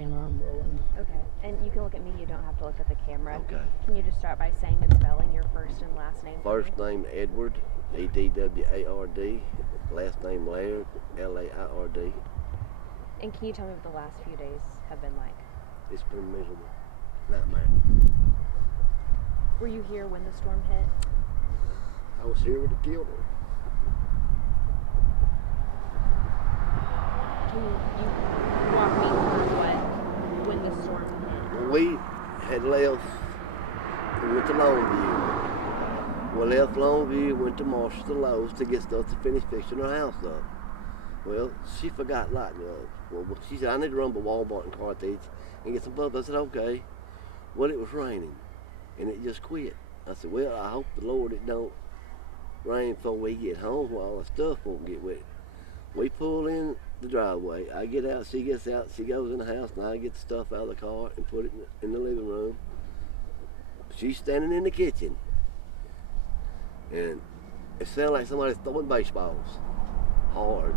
camera, I'm rolling. Okay, and you can look at me, you don't have to look at the camera. Okay. Can you just start by saying and spelling your first and last name? First name Edward, E-D-W-A-R-D. Last name Laird, L-A-I-R-D. And can you tell me what the last few days have been like? It's been miserable. Nightmare. Were you here when the storm hit? I was here with the killed her. Can you walk me through when the storm hit? We had left and went to Longview. We left Longview, went to Marshall to Lowe's to get stuff to finish fixing her house up. Well, she forgot lighting up. Well, she said, I need to run to Walmart and Carthage and get some bulbs. I said, okay. Well, it was raining, and it just quit. I said, well, I hope the Lord it don't rain before we get home while all the stuff won't get wet. We pull in the driveway. I get out, she gets out, she goes in the house, and I get the stuff out of the car and put it in the living room. She's standing in the kitchen, and it sounded like somebody's throwing baseballs hard.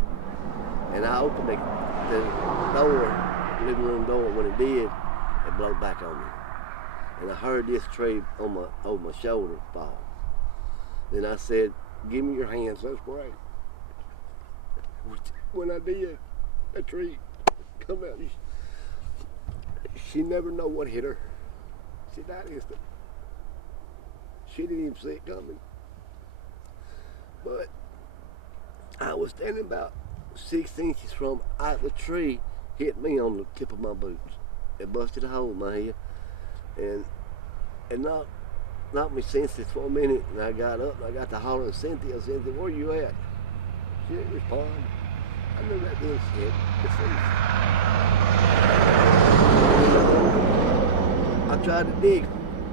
And I opened the door, living room door. When it did, it blew back on me. And I heard this tree over my shoulder fall. Then I said, give me your hands, let's pray. When I did, a tree come out. She never know what hit her. She died instant. She didn't even see it coming. But I was standing about 6 inches from the tree, hit me on the tip of my boots. It busted a hole in my head, and it knocked me senseless for a minute. And I got up and I got to hollering Cynthia. Cynthia, where you at? She didn't respond. I knew that then she had deceased. I tried to dig,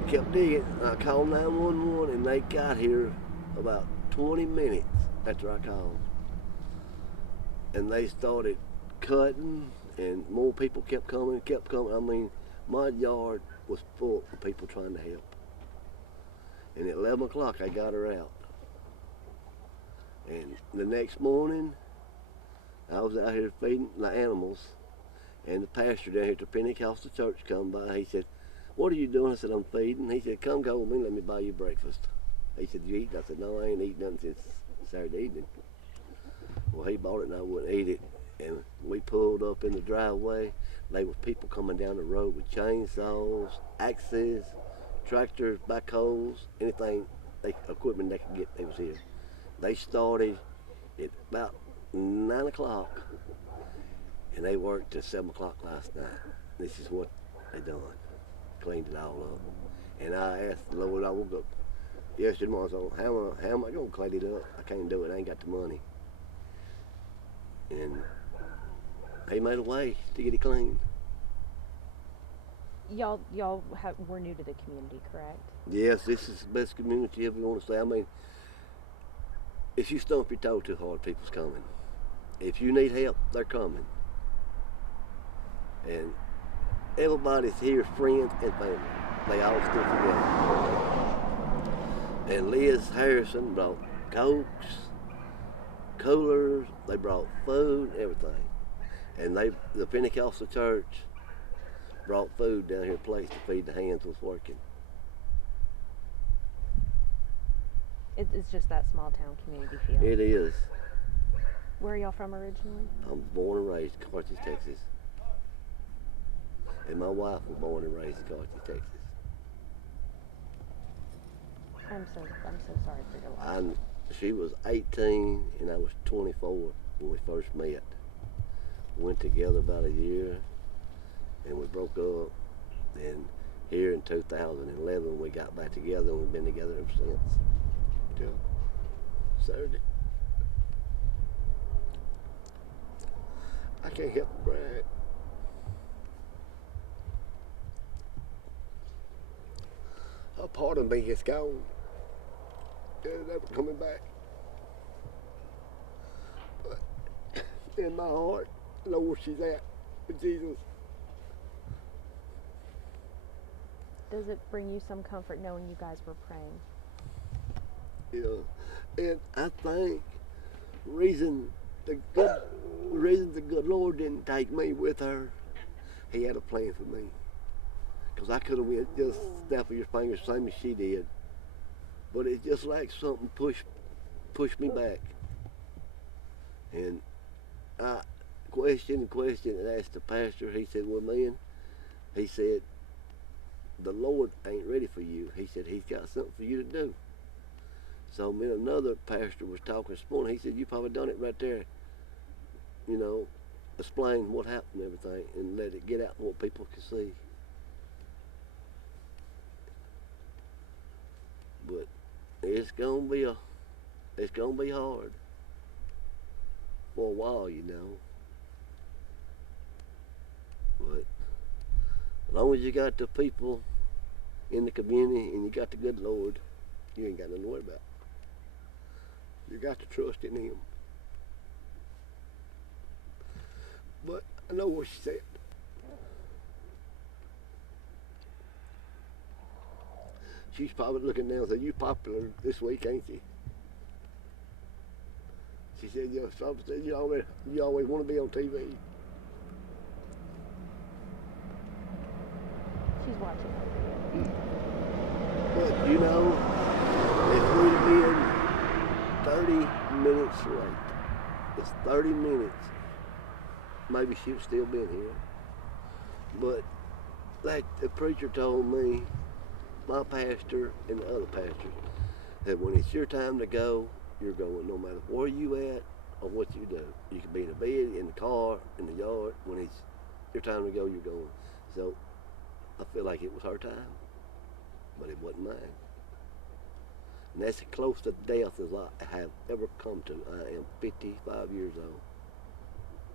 kept digging, and I called 911, and they got here about 20 minutes after I called. And they started cutting, and more people kept coming. I mean, my yard was full of people trying to help. And at 11 o'clock, I got her out. And the next morning, I was out here feeding the animals, and the pastor down here at the Pentecostal church come by. He said, what are you doing? I said, I'm feeding. He said, come go with me, let me buy you breakfast. He said, you eat? I said, no, I ain't eaten nothing since Saturday evening. Well, he bought it and I wouldn't eat it. And we pulled up in the driveway. There was people coming down the road with chainsaws, axes, tractors, backhoes, anything, equipment they could get, they was here. They started at about 9 o'clock, and they worked till 7 o'clock last night. This is what they done, cleaned it all up. And I asked the Lord, I woke up yesterday morning, so how am I gonna clean it up? I can't do it, I ain't got the money. And he made a way to get it clean. Y'all were new to the community, correct? Yes, this is the best community if you want to say. I mean, if you stomp your toe too hard, people's coming. If you need help, they're coming. And everybody's here, friends and family. They all stick together. And Liz Harrison brought Cokes, coolers, they brought food, everything. And the Pentecostal church brought food down here, a place to feed the hands was working. It's just that small town community feel. It is. Where are y'all from originally? I'm born and raised in Carthage, Texas. And my wife was born and raised in Carthage, Texas. I'm so sorry for your loss. She was 18 and I was 24 when we first met. We went together about a year and we broke up. And here in 2011 we got back together and we've been together ever since. Till Saturday. I can't help but brag. A part of me is gone. They're never coming back. But in my heart, I know where she's at with Jesus. Does it bring you some comfort knowing you guys were praying? Yeah, and I think the reason the good Lord didn't take me with her, He had a plan for me. Because I could have went just snap of your fingers, same as she did. But it's just like something pushed me back. And I questioned and asked the pastor. He said, well, man, he said, the Lord ain't ready for you. He said, he's got something for you to do. So me and another pastor was talking this morning. He said, you probably done it right there. You know, explain what happened and everything and let it get out and what people can see. But it's gonna be hard for a while, you know. But as long as you got the people in the community and you got the good Lord, you ain't got nothing to worry about. You got to trust in Him. But I know what she said. She's probably looking down and said, you popular this week, ain't you? She said, you always want to be on TV. She's watching. But you know, if we'd have been 30 minutes late, it's 30 minutes, maybe she'd still been here. But like the preacher told me, my pastor and the other pastors, that when it's your time to go, you're going, no matter where you at or what you do. You can be in the bed, in the car, in the yard. When it's your time to go, you're going. So I feel like it was her time, but it wasn't mine. And that's as close to death as I have ever come to. I am 55 years old,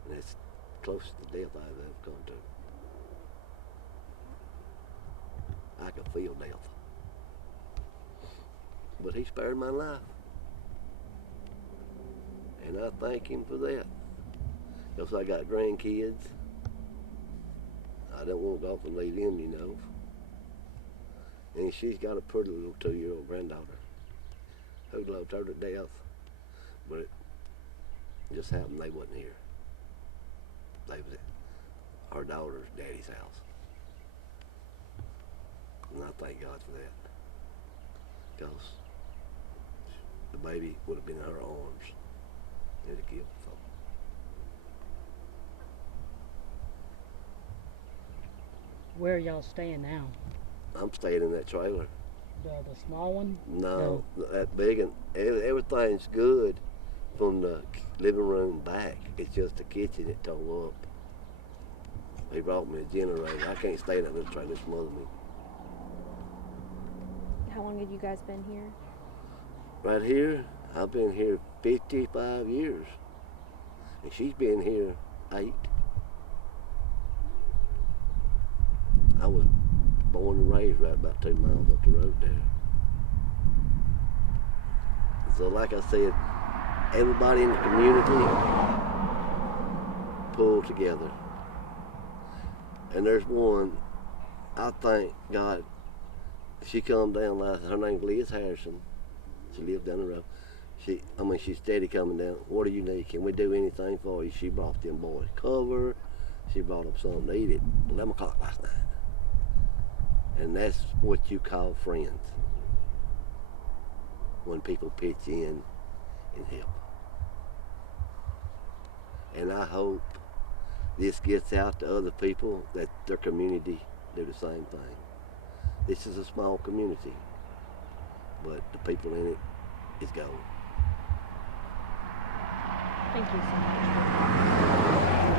and that's close to death I've ever come to. I could feel death. But He spared my life. And I thank Him for that. Because I got grandkids. I don't want to go off and leave them, you know. And she's got a pretty little 2-year-old granddaughter who loved her to death. But it just happened they wasn't here. They was at her daughter's daddy's house. And I thank God for that. Because the baby would have been in her arms. It'd have killed the fellow. Where are y'all staying now? I'm staying in that trailer. The small one? No, that big one. Everything's good from the living room back. It's just the kitchen that tore up. They brought me a generator. I can't stay in that little trailer. It's smothered me. How long have you guys been here? Right here, I've been here 55 years. And she's been here 8. I was born and raised right about 2 miles up the road there. So like I said, everybody in the community pulled together. And there's one, I thank God, she come down last, her name's Liz Harrison. She lives down the road. She's steady coming down. What do you need? Can we do anything for you? She brought them boys cover. She brought them something to eat at 11 o'clock last night. And that's what you call friends. When people pitch in and help. And I hope this gets out to other people that their community do the same thing. This is a small community, but the people in it is gold. Thank you so much.